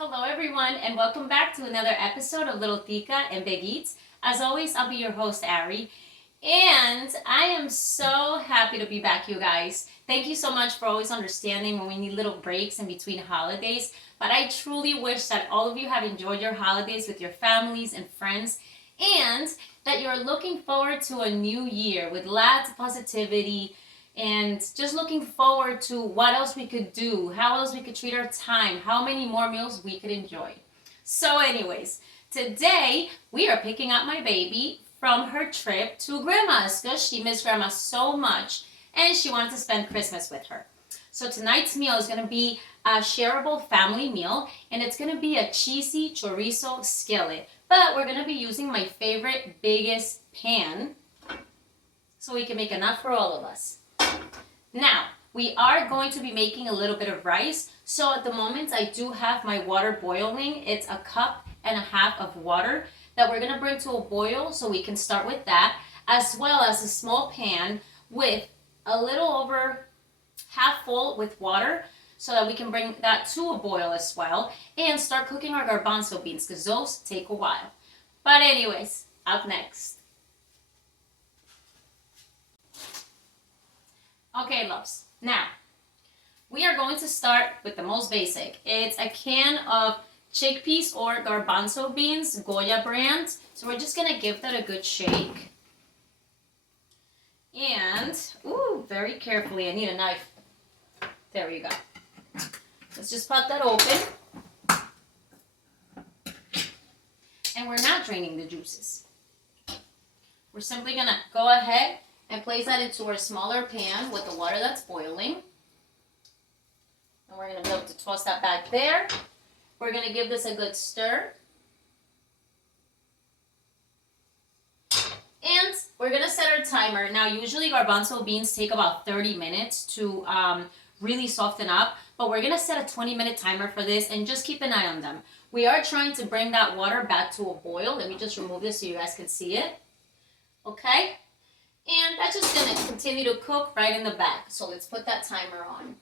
Hello everyone and welcome back to another episode of Little Tica and Big Eats. As always, I'll be your host, Ari. And I am so happy to be back, you guys. Thank you so much for always understanding when we need little breaks in between holidays. But I truly wish that all of you have enjoyed your holidays with your families and friends, and that you're looking forward to a new year with lots of positivity and just looking forward to what else we could do, how else we could treat our time, how many more meals we could enjoy. So anyways, today we are picking up my baby from her trip to Grandma's because she missed Grandma so much and she wanted to spend Christmas with her. So tonight's meal is going to be a shareable family meal, and it's going to be a cheesy chorizo skillet. But we're going to be using my favorite biggest pan so we can make enough for all of us. Now, we are going to be making a little bit of rice. So at the moment, I do have my water boiling. It's 1.5 cups of water that we're going to bring to a boil, so we can start with that, as well as a small pan with a little over half full with water so that we can bring that to a boil as well and start cooking our garbanzo beans because those take a while. But anyways, up next. Okay, loves. Now, we are going to start with the most basic. It's a can of chickpeas or garbanzo beans, Goya brand. So we're just going to give that a good shake. And, very carefully, I need a knife. There we go. Let's just pop that open. And we're not draining the juices. We're simply going to go ahead and place that into our smaller pan with the water that's boiling. And we're going to be able to toss that back there. We're going to give this a good stir. And we're going to set our timer. Now, usually garbanzo beans take about 30 minutes to really soften up, but we're going to set a 20-minute timer for this and just keep an eye on them. We are trying to bring that water back to a boil. Let me just remove this so you guys can see it. Okay? And that's just going to continue to cook right in the back. So let's put that timer on.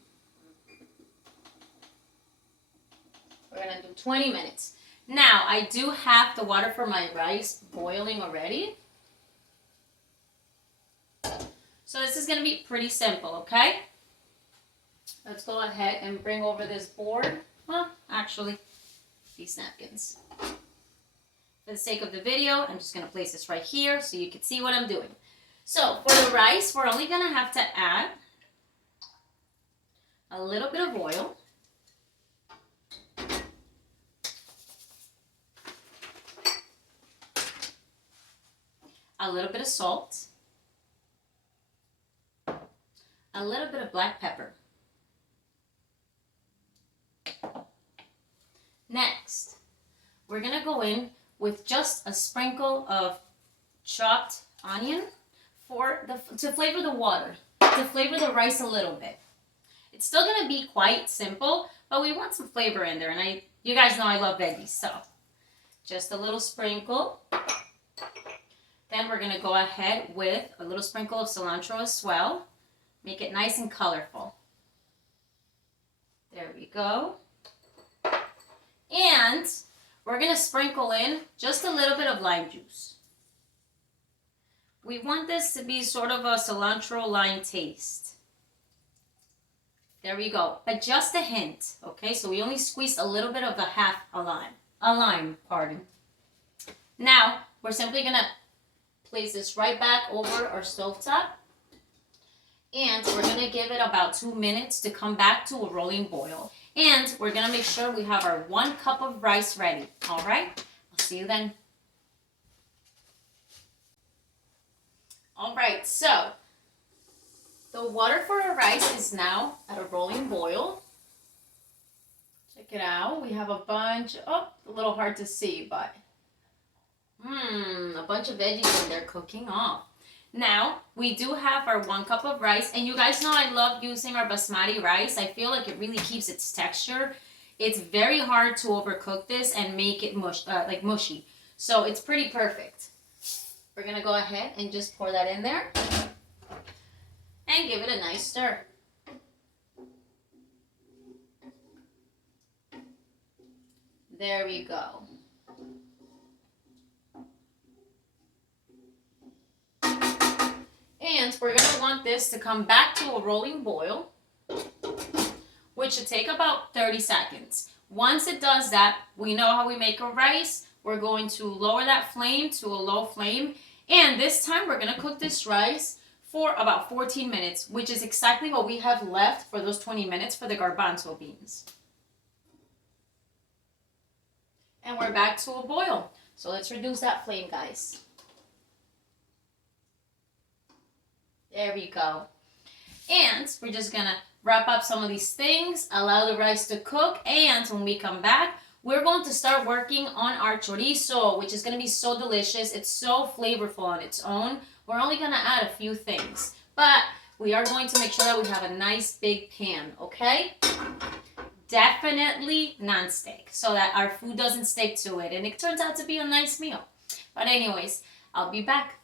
We're going to do 20 minutes. Now, I do have the water for my rice boiling already. So this is going to be pretty simple, okay? Let's go ahead and bring over this board. Well, actually, these napkins. For the sake of the video, I'm just going to place this right here so you can see what I'm doing. So for the rice, we're only going to have to add a little bit of oil. A little bit of salt. A little bit of black pepper. Next, we're going to go in with just a sprinkle of chopped onion to flavor the water, to flavor the rice a little bit. It's still going to be quite simple, but we want some flavor in there, and you guys know I love veggies, so just a little sprinkle. Then we're going to go ahead with a little sprinkle of cilantro as well. Make it nice and colorful. There we go. And we're going to sprinkle in just a little bit of lime juice. We want this to be sort of a cilantro lime taste. There we go. But just a hint, okay? So we only squeezed a little bit of a lime. Now, we're simply going to place this right back over our stovetop. And we're going to give it about 2 minutes to come back to a rolling boil. And we're going to make sure we have our 1 cup of rice ready. All right? I'll see you then. All right, so the water for our rice is now at a rolling boil. Check it out. We have a bunch, a little hard to see, but a bunch of veggies in there cooking off. Now, we do have our 1 cup of rice, and you guys know I love using our basmati rice. I feel like it really keeps its texture. It's very hard to overcook this and make it mushy. So it's pretty perfect. We're going to go ahead and just pour that in there and give it a nice stir. There we go. And we're going to want this to come back to a rolling boil, which should take about 30 seconds. Once it does that, we know how we make a rice. We're going to lower that flame to a low flame. And this time we're going to cook this rice for about 14 minutes, which is exactly what we have left for those 20 minutes for the garbanzo beans. And we're back to a boil. So let's reduce that flame, guys. There we go. And we're just gonna wrap up some of these things, allow the rice to cook, and when we come back, we're going to start working on our chorizo, which is gonna be so delicious. It's so flavorful on its own. We're only gonna add a few things, but we are going to make sure that we have a nice big pan, okay? Definitely non-stick, so that our food doesn't stick to it, and it turns out to be a nice meal. But anyways, I'll be back.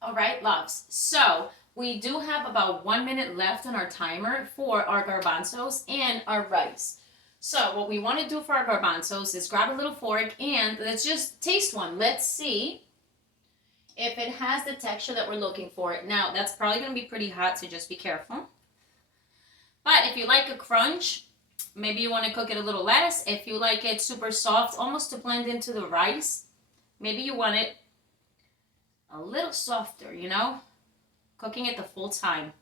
All right, loves. So we do have about 1 minute left on our timer for our garbanzos and our rice. So what we want to do for our garbanzos is grab a little fork and let's just taste one. Let's see if it has the texture that we're looking for. Now, that's probably going to be pretty hot, so just be careful. But if you like a crunch, maybe you want to cook it a little less. If you like it super soft, almost to blend into the rice, maybe you want it a little softer, you know? Cooking it the full time.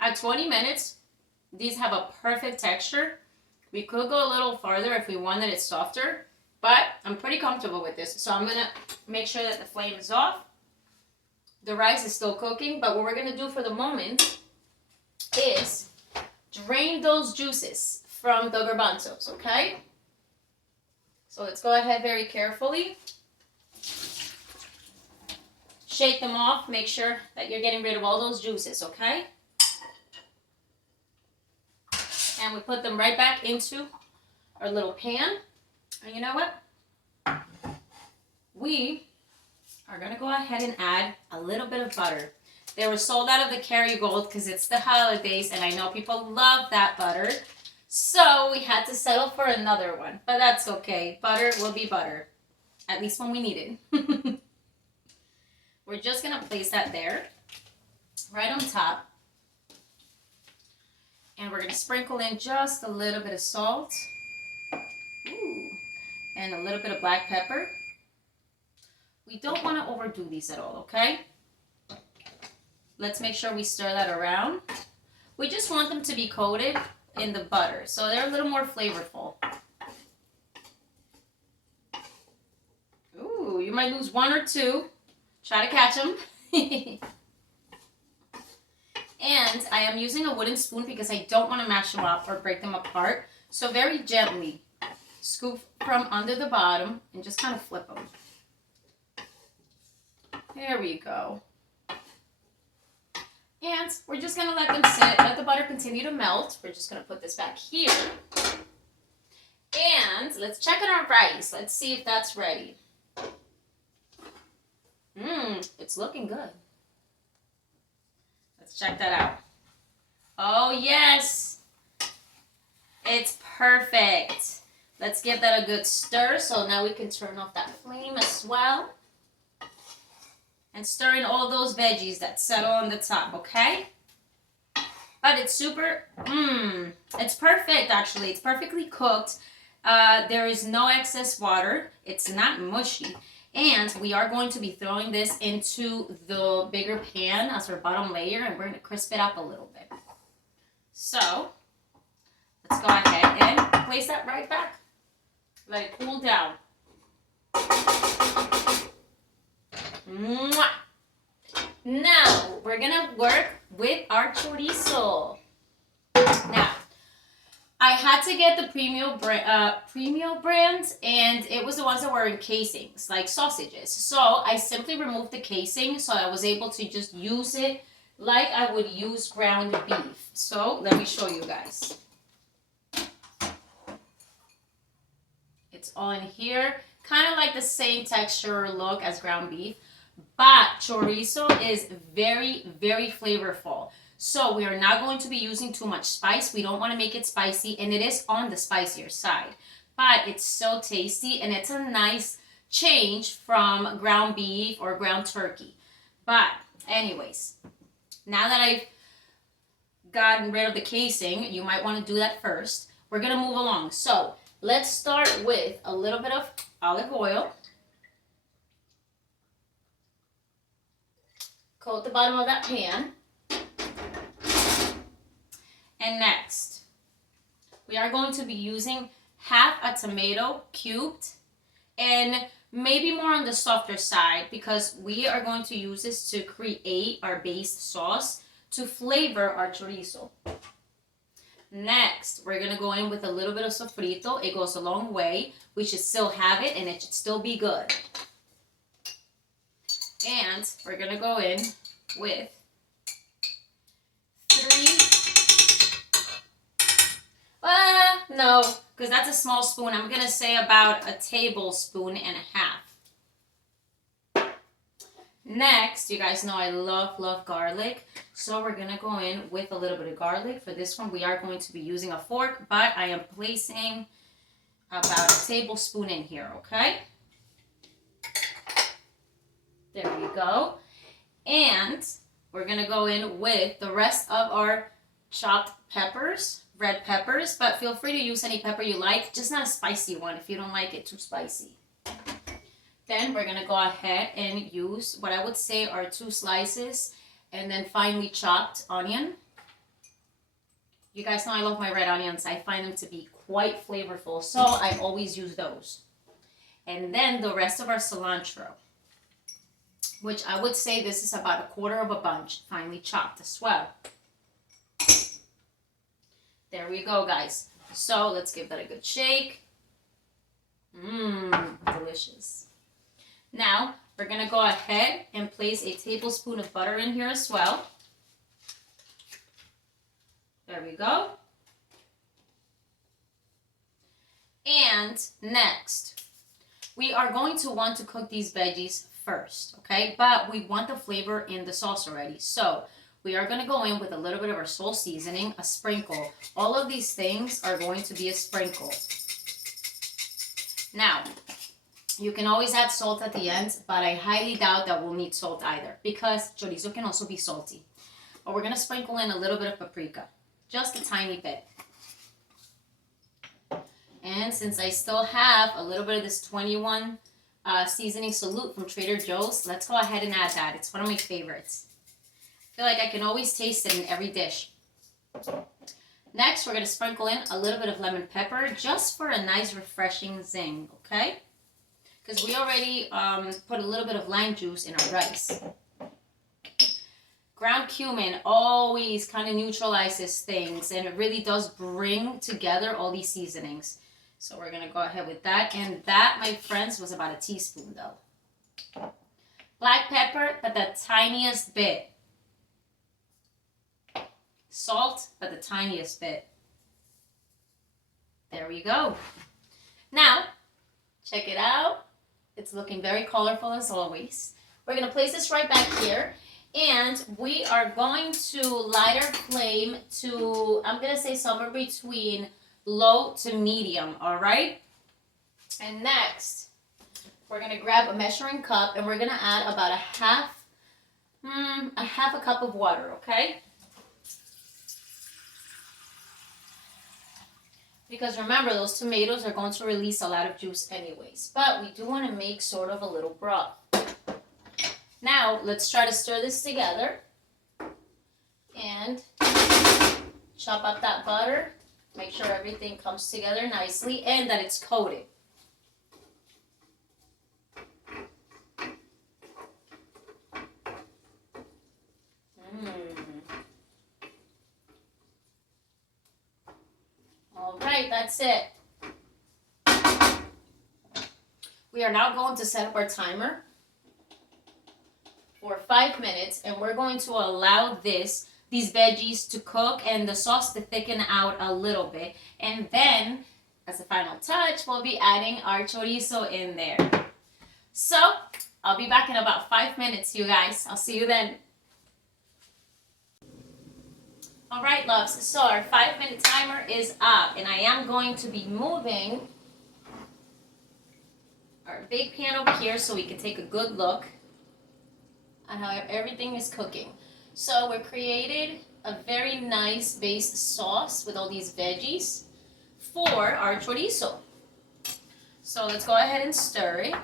At 20 minutes, these have a perfect texture. We could go a little farther if we wanted it softer, but I'm pretty comfortable with this. So I'm gonna make sure that the flame is off. The rice is still cooking, but what we're gonna do for the moment is drain those juices from the garbanzos, okay? So let's go ahead very carefully. Shake them off. Make sure that you're getting rid of all those juices, okay? And we put them right back into our little pan. And you know what? We are going to go ahead and add a little bit of butter. They were sold out of the Kerrygold because it's the holidays, and I know people love that butter. So we had to settle for another one, but that's okay. Butter will be butter, at least when we need it. We're just gonna place that there, right on top. And we're gonna sprinkle in just a little bit of salt. Ooh, and a little bit of black pepper. We don't wanna overdo these at all, okay? Let's make sure we stir that around. We just want them to be coated in the butter, so they're a little more flavorful. Ooh, you might lose one or two. Try to catch them. And I am using a wooden spoon because I don't want to mash them up or break them apart. So very gently scoop from under the bottom and just kind of flip them. There we go. And we're just going to let them sit, let the butter continue to melt. We're just going to put this back here. And let's check on our rice. Let's see if that's ready. It's looking good. Let's check that out. Oh, yes. It's perfect. Let's give that a good stir. So now we can turn off that flame as well. And stir in all those veggies that settle on the top, okay? But it's super, it's perfect actually. It's perfectly cooked. There is no excess water. It's not mushy. And we are going to be throwing this into the bigger pan as our bottom layer, and we're going to crisp it up a little bit. So, let's go ahead and place that right back. Let it cool down. Mwah! Now, we're going to work with our chorizo. Now, I had to get the Premio brand, and it was the ones that were in casings, like sausages. So I simply removed the casing so I was able to just use it like I would use ground beef. So let me show you guys. It's all in here, kind of like the same texture or look as ground beef, but chorizo is very, very flavorful. So we are not going to be using too much spice. We don't want to make it spicy, and it is on the spicier side. But it's so tasty, and it's a nice change from ground beef or ground turkey. But anyways, now that I've gotten rid of the casing, you might want to do that first. We're going to move along. So let's start with a little bit of olive oil. Coat the bottom of that pan. And next, we are going to be using half a tomato cubed, and maybe more on the softer side because we are going to use this to create our base sauce to flavor our chorizo. Next, we're going to go in with a little bit of sofrito. It goes a long way. We should still have it, and it should still be good. And we're going to go in with 3, no, because that's a small spoon. I'm going to say about a tablespoon and a half. Next, you guys know I love garlic. So we're going to go in with a little bit of garlic. For this one, we are going to be using a fork, but I am placing about a tablespoon in here, okay? There we go. And we're going to go in with the rest of our chopped peppers, red peppers, but feel free to use any pepper you like, just not a spicy one if you don't like it too spicy. Then we're going to go ahead and use what I would say are 2 slices and then finely chopped onion. You guys know I love my red onions. I find them to be quite flavorful, so I always use those. And then the rest of our cilantro, which I would say this is about 1/4 of a bunch, finely chopped as well. There we go, guys. So let's give that a good shake. Delicious. Now, we're going to go ahead and place a tablespoon of butter in here as well. There we go. And next, we are going to want to cook these veggies first, okay? But we want the flavor in the sauce already. So we are going to go in with a little bit of our salt seasoning, a sprinkle. All of these things are going to be a sprinkle. Now, you can always add salt at the end, but I highly doubt that we'll need salt either because chorizo can also be salty. But we're going to sprinkle in a little bit of paprika, just a tiny bit. And since I still have a little bit of this 21 seasoning salute from Trader Joe's, let's go ahead and add that. It's one of my favorites. I feel like I can always taste it in every dish. Next, we're going to sprinkle in a little bit of lemon pepper just for a nice refreshing zing, okay? Because we already put a little bit of lime juice in our rice. Ground cumin always kind of neutralizes things, and it really does bring together all these seasonings. So we're going to go ahead with that. And that, my friends, was about a teaspoon though. Black pepper, but the tiniest bit. Salt, but the tiniest bit. There we go. Now, check it out. It's looking very colorful as always. We're going to place this right back here. And we are going to light our flame to, I'm going to say somewhere between low to medium, all right? And next, we're going to grab a measuring cup and we're going to add about a half a cup of water, okay? Because remember, those tomatoes are going to release a lot of juice anyways. But we do want to make sort of a little broth. Now, let's try to stir this together. And chop up that butter. Make sure everything comes together nicely and that it's coated. All right, that's it. We are now going to set up our timer for 5 minutes, and we're going to allow these veggies to cook and the sauce to thicken out a little bit. And then, as a final touch, we'll be adding our chorizo in there. So, I'll be back in about 5 minutes, you guys. I'll see you then. All right, loves, so our 5-minute timer is up, and I am going to be moving our big pan over here so we can take a good look at how everything is cooking. So we created a very nice base sauce with all these veggies for our chorizo. So let's go ahead and stir it.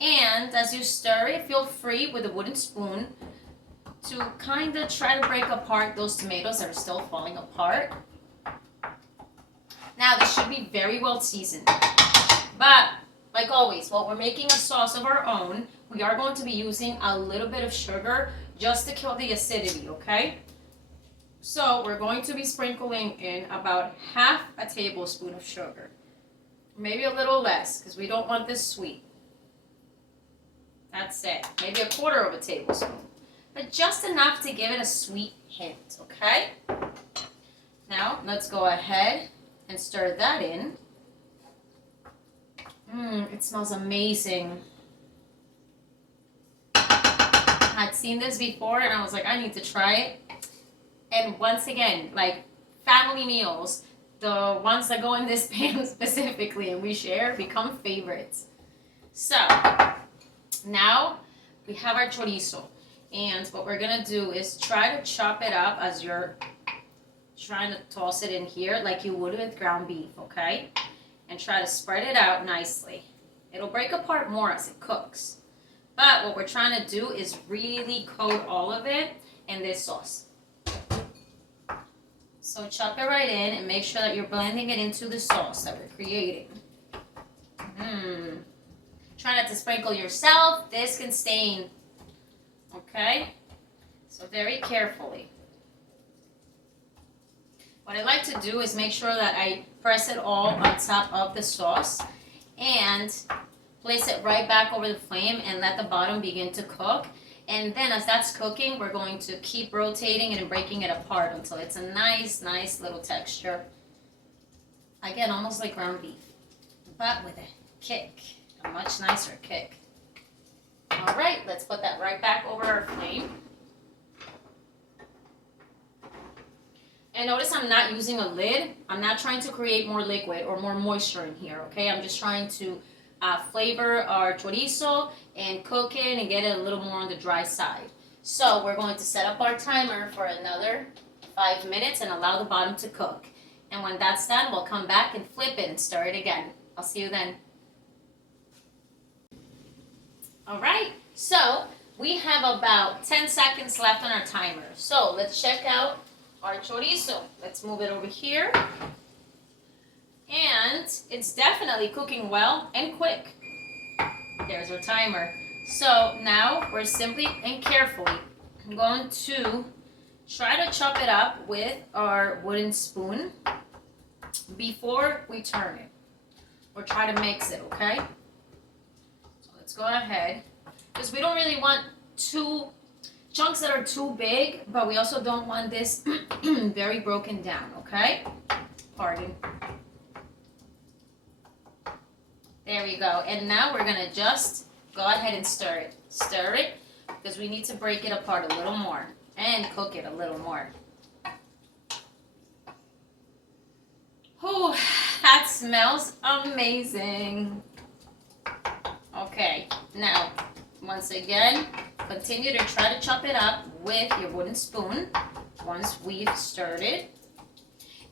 And as you stir it, feel free with a wooden spoon to kind of try to break apart those tomatoes that are still falling apart. Now, this should be very well seasoned. But, like always, while we're making a sauce of our own, we are going to be using a little bit of sugar just to kill the acidity, okay? So, we're going to be sprinkling in about half a tablespoon of sugar. Maybe a little less, because we don't want this sweet. That's it. Maybe a quarter of a tablespoon. But just enough to give it a sweet hint, okay? Now, let's go ahead and stir that in. It smells amazing. I'd seen this before and I was like, I need to try it. And once again, like family meals, the ones that go in this pan specifically and we share become favorites. So, now we have our chorizo. And what we're going to do is try to chop it up as you're trying to toss it in here like you would with ground beef, okay? And try to spread it out nicely. It'll break apart more as it cooks. But what we're trying to do is really coat all of it in this sauce. So chop it right in and make sure that you're blending it into the sauce that we're creating. Try not to sprinkle yourself. This can stain. Okay? So very carefully. What I like to do is make sure that I press it all on top of the sauce and place it right back over the flame and let the bottom begin to cook. And then as that's cooking, we're going to keep rotating it and breaking it apart until it's a nice, nice little texture. Again, almost like ground beef, but with a kick, a much nicer kick. All right, let's put that right back over our flame. And notice I'm not using a lid. I'm not trying to create more liquid or more moisture in here, okay? I'm just trying to flavor our chorizo and cook it and get it a little more on the dry side. So we're going to set up our timer for another 5 minutes and allow the bottom to cook. And when that's done, we'll come back and flip it and stir it again. I'll see you then. All right, so we have about 10 seconds left on our timer. So let's check out our chorizo. Let's move it over here. And it's definitely cooking well and quick. There's our timer. So now we're simply and carefully going to try to chop it up with our wooden spoon before we turn it. Or try to mix it, okay? So let's go ahead. Because we don't really want two chunks that are too big, but we also don't want this very broken down, okay? Pardon. There we go. And now we're going to just go ahead and stir it. Stir it because we need to break it apart a little more and cook it a little more. Oh, that smells amazing. Okay, now once again, continue to try to chop it up with your wooden spoon once we've stirred it.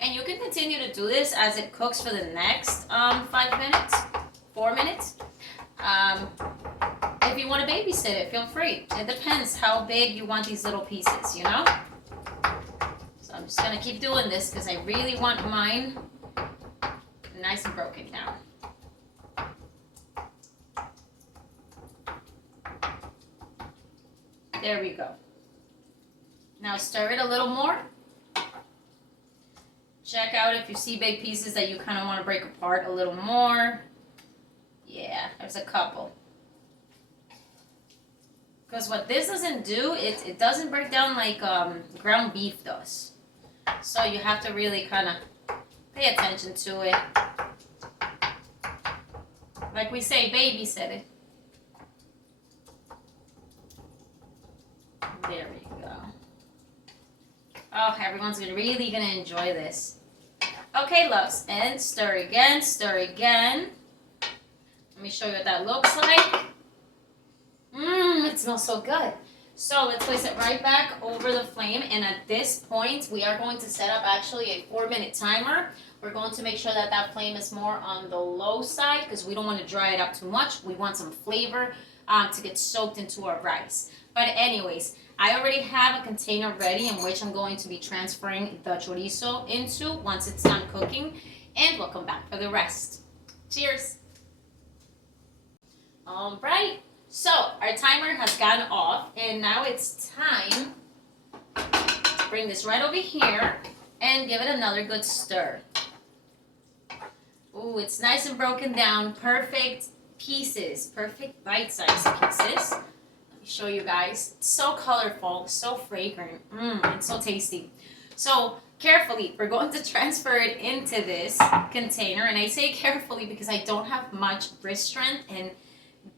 And you can continue to do this as it cooks for the next 5 minutes, 4 minutes. If you want to babysit it, feel free. It depends how big you want these little pieces, you know? So I'm just going to keep doing this because I really want mine nice and broken down. There we go. Now stir it a little more. Check out if you see big pieces that you kind of want to break apart a little more. Yeah, there's a couple. Because what this doesn't do, it doesn't break down like ground beef does. So you have to really kind of pay attention to it. Like we say, babysit it. There we go. Oh, everyone's really gonna enjoy this. Okay, loves, and stir again, stir again. Let me show you what that looks like. It smells so good. So let's place it right back over the flame, and at this point, we are going to set up actually a 4-minute timer. We're going to make sure that that flame is more on the low side because we don't want to dry it up too much. We want some flavor to get soaked into our rice. But anyways, I already have a container ready in which I'm going to be transferring the chorizo into once it's done cooking, and we'll come back for the rest. Cheers! All right. So our timer has gone off, and now it's time to bring this right over here and give it another good stir. Ooh, it's nice and broken down, perfect pieces, perfect bite-sized pieces. Let me show you guys. It's so colorful, so fragrant, it's so tasty. So carefully, we're going to transfer it into this container, and I say carefully because I don't have much wrist strength, and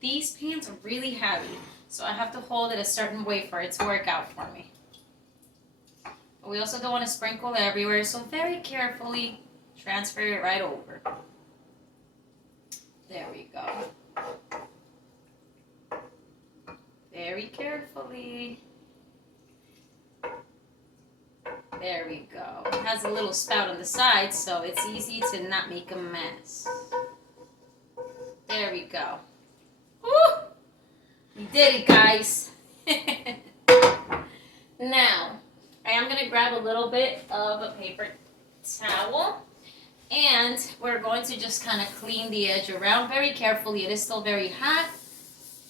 these pans are really heavy, so I have to hold it a certain way for it to work out for me. But we also don't want to sprinkle everywhere, so very carefully transfer it right over. There we go. Very carefully. There we go. It has a little spout on the side, so it's easy to not make a mess. There we go. Woo! We did it, guys. Now, I am going to grab a little bit of a paper towel, and we're going to just kind of clean the edge around very carefully. It is still very hot.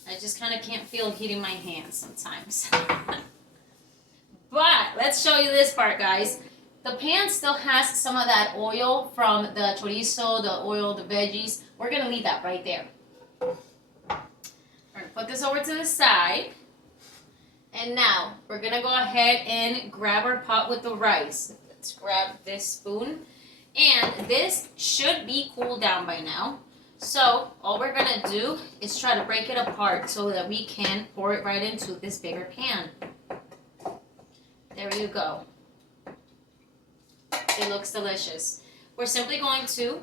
I just kind of can't feel heat in my hands sometimes. But let's show you this part, guys. The pan still has some of that oil from the chorizo, the oil, the veggies. We're going to leave that right there. We're going to put this over to the side. And now, we're going to go ahead and grab our pot with the rice. Let's grab this spoon. And this should be cooled down by now. So, all we're going to do is try to break it apart so that we can pour it right into this bigger pan. There you go. It looks delicious. We're simply going to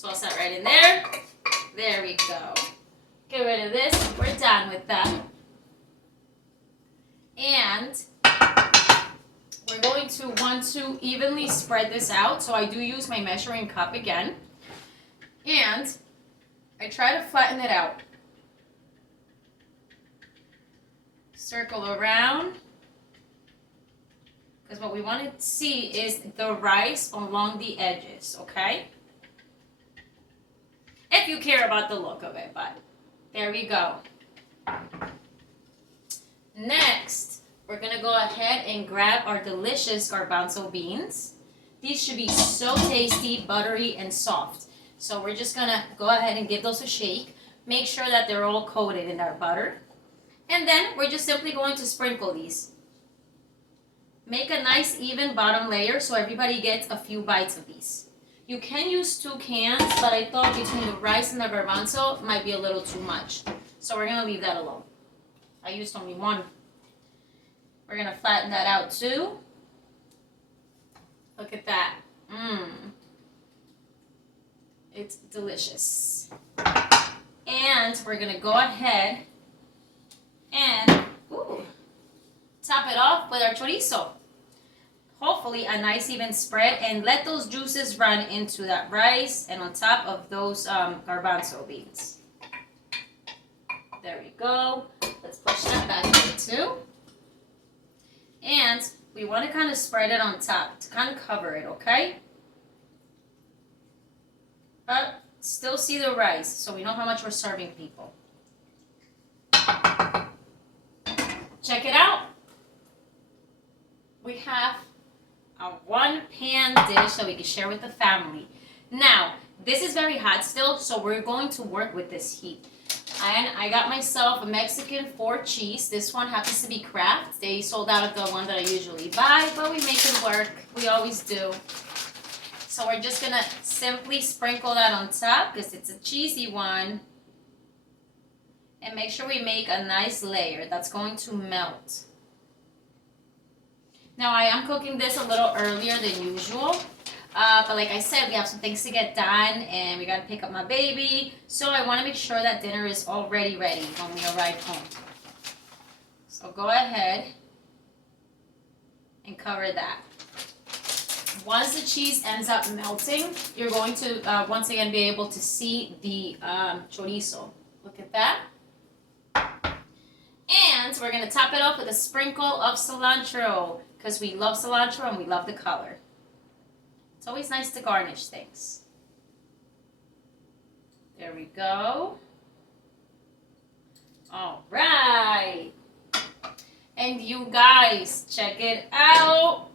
toss that right in there. There we go. Get rid of this. We're done with that. And we're going to want to evenly spread this out. So I do use my measuring cup again. And I try to flatten it out. Circle around. Because what we want to see is the rice along the edges, okay? If you care about the look of it, but there we go. Next, we're going to go ahead and grab our delicious garbanzo beans. These should be so tasty, buttery, and soft. So we're just going to go ahead and give those a shake. Make sure that they're all coated in our butter. And then we're just simply going to sprinkle these. Make a nice even bottom layer so everybody gets a few bites of these. You can use 2 cans, but I thought between the rice and the garbanzo might be a little too much. So we're going to leave that alone. I used only 1. We're going to flatten that out too. Look at that. It's delicious. And we're going to go ahead and top it off with our chorizo. Hopefully a nice even spread, and let those juices run into that rice and on top of those garbanzo beans. There we go. Let's push that back in too. And we want to kind of spread it on top to kind of cover it, okay? But still see the rice, so we know how much we're serving people. Check it out. We have a 1-pan dish that we can share with the family. Now, this is very hot still, so we're going to work with this heat. And I got myself a Mexican 4 cheese. This one happens to be Kraft. They sold out of the one that I usually buy, but we make it work. We always do. So we're just going to simply sprinkle that on top because it's a cheesy one. And make sure we make a nice layer that's going to melt. Now I am cooking this a little earlier than usual. But like I said, we have some things to get done and we gotta pick up my baby. So I wanna make sure that dinner is already ready when we arrive home. So go ahead and cover that. Once the cheese ends up melting, you're going to once again be able to see the chorizo. Look at that. And we're gonna top it off with a sprinkle of cilantro because we love cilantro and we love the color. It's always nice to garnish things. There we go. All right. And you guys, check it out.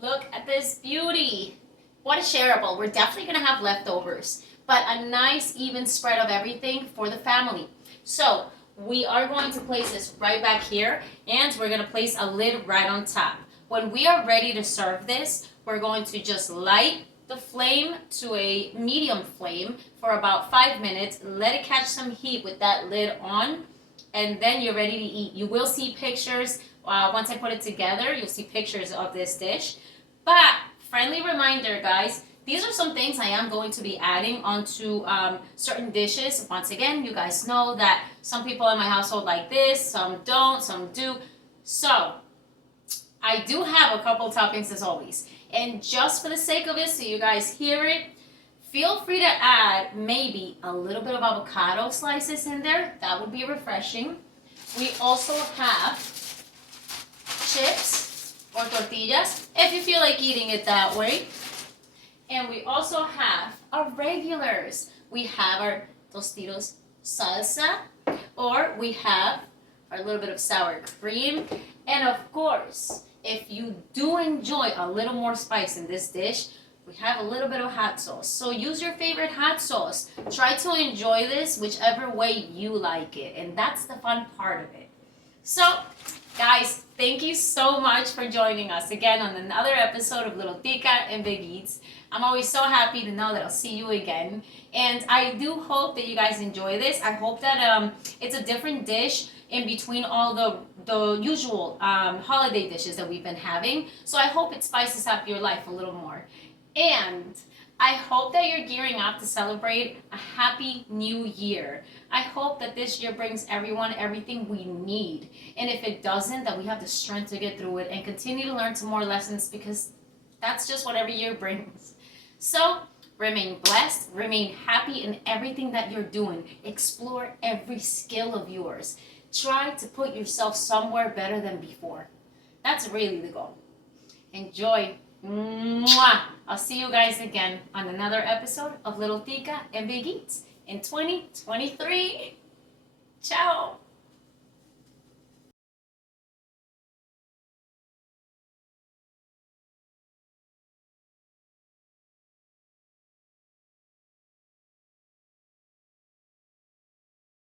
Look at this beauty. What a shareable. We're definitely going to have leftovers, but a nice even spread of everything for the family. So we are going to place this right back here, and we're going to place a lid right on top. When we are ready to serve this, we're going to just light the flame to a medium flame for about 5 minutes. Let it catch some heat with that lid on, and then you're ready to eat. You will see pictures. Once I put it together, you'll see pictures of this dish. But friendly reminder, guys, these are some things I am going to be adding onto certain dishes. Once again, you guys know that some people in my household like this, some don't, some do. So I do have a couple toppings as always. And just for the sake of it, so you guys hear it, feel free to add maybe a little bit of avocado slices in there. That would be refreshing. We also have chips or tortillas if you feel like eating it that way. And we also have our regulars. We have our Tostitos salsa, or we have our little bit of sour cream. And of course, if you do enjoy a little more spice in this dish, we have a little bit of hot sauce. So use your favorite hot sauce. Try to enjoy this whichever way you like it. And that's the fun part of it. So, guys, thank you so much for joining us again on another episode of Little Tica and Big Eats. I'm always so happy to know that I'll see you again. And I do hope that you guys enjoy this. I hope that it's a different dish in between all the usual holiday dishes that we've been having. So I hope it spices up your life a little more. And I hope that you're gearing up to celebrate a happy new year. I hope that this year brings everyone everything we need. And if it doesn't, that we have the strength to get through it and continue to learn some more lessons, because that's just what every year brings. So remain blessed, remain happy in everything that you're doing. Explore every skill of yours. Try to put yourself somewhere better than before. That's really the goal. Enjoy. Mwah! I'll see you guys again on another episode of Little Tica and Big Eats in 2023. Ciao!